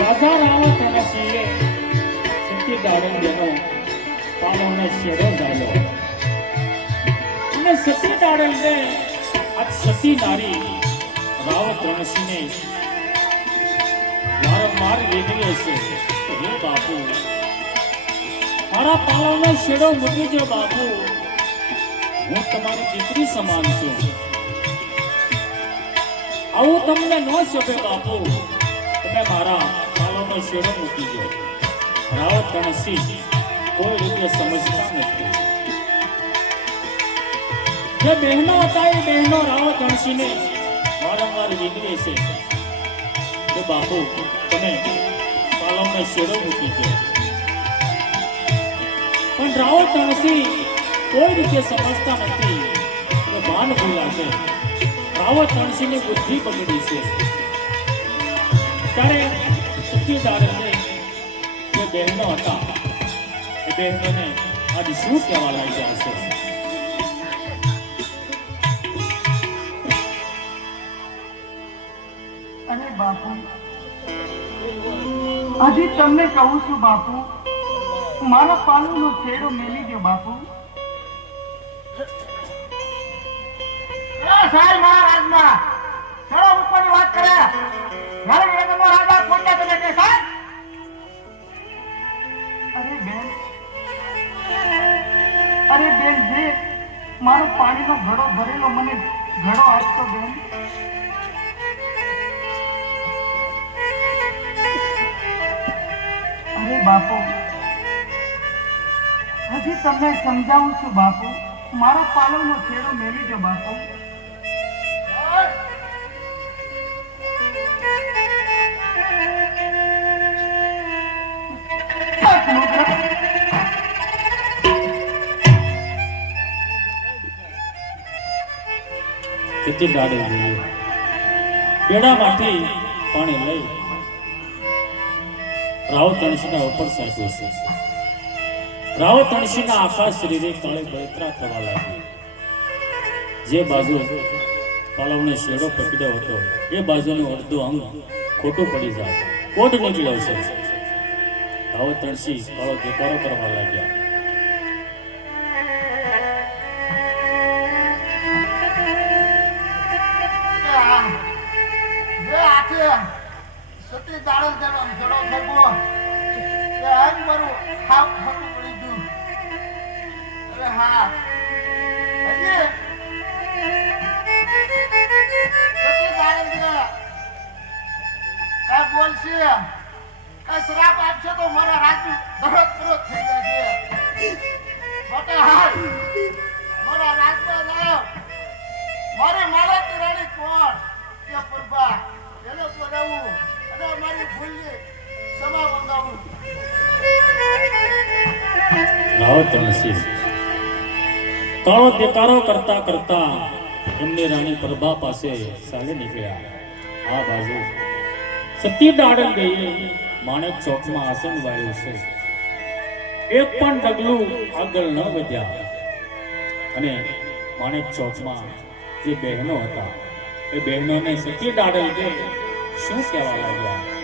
રાજા રાવત અને સિંહે સતી દાડંગેનો પાલવનો શેરો ઝાલ્યો અને સતી દાડંગે આજ સતી નારી રાવત રણસિંહને વારંવાર વેદવે છે. હે બાપુ, મારા પાલવનો શેડો મૂકી દો બાપુ, હું તમારી દીકરી સમાન છું. આવું તમને ન શોભે બાપુ, તમે મારા પાલવનો શેડો મૂકી દો. રાવત રણસિંહ કોઈ રીતે સમજતા નથી. જે બહેનો હતા એ બહેનો રાવત રણસિંહને વારંવાર વિગડે છે કે બાપુ તમે પાલવનો શેડો મૂકી દો. પણ રાવત રણસિંહ કોઈ રીતે સમજતા નથી કે ભાન ભૂલાશે. રાવત રણસિંહની બુદ્ધિ બગડી છે. ત્યારે સતી દાડંગે જે બહેનો હતા એ બહેનોને આજે શું કહેવા લાગ્યા છે? અરે બાપુ, હજી તમને કહું છું બાપુ, મારા પાલવનો છેડો મેલી ગયો બાપુ. સાહેબ મહારાજમાં છેડો મૂકવાની વાત કરે મારે વેદનો રાજા કોણને તમે કે સાહેબ? અરે બેન, જે મારો પાણીનો ઘડો ભરેલો મને ઘડો આપતો બેન. અરે બાપુ, હજી તમને સમજાવું છું બાપુ, મારા પાલવનો છેડો મેલી દો બાપુ. સતી દાડંગે બેડામાંથી પાણી લઈ રાવત રણસિંહના ઉપર સાચ્યું છે. રાવત રણસિંહના આખા શરીરે કાળે બળતરા થવા લાગી. જે બાજુ પાલવનો શેડો પકડ્યો હતો એ બાજુનું અડધું અંગ ખોટું પડી જાય, કોટ નીકળ્યો છે. રાવત રણસિંહ કાળો દેકારો કરવા લાગ્યા. સતી દાડંગેનો ઘડો થયો કે આજ મારું ખાપ ખોટું પડી ગયું. અરે હા, હજી સતી દાડંગે કાંઈ બોલશે, કાંઈ શ્રાપ આપશે તો મારા રાજુ દરદ થઈ જશે. માટે હાલ મારા રાજમાં જાઓ, મારી માળાની રાણી કોણ કે પ્રભા એને બનાવું અને મારી ભૂલની ક્ષમા મંગાવું. રાવત રણસિંહ કાળો દેકારો કરતા કરતા એમની રાણી પ્રભા પાસે ચાલી નીકળ્યા. આ બાજુ સતી દાડંગે માણેક ચોકમાં આસન વાળ્યું છે. એક પણ ડગલું આગળ ન વધ્યા અને માણેક ચોકમાં જે બહેનો હતા એ બહેનોને સતી દાડંગે શું કહેવા લાગ્યા?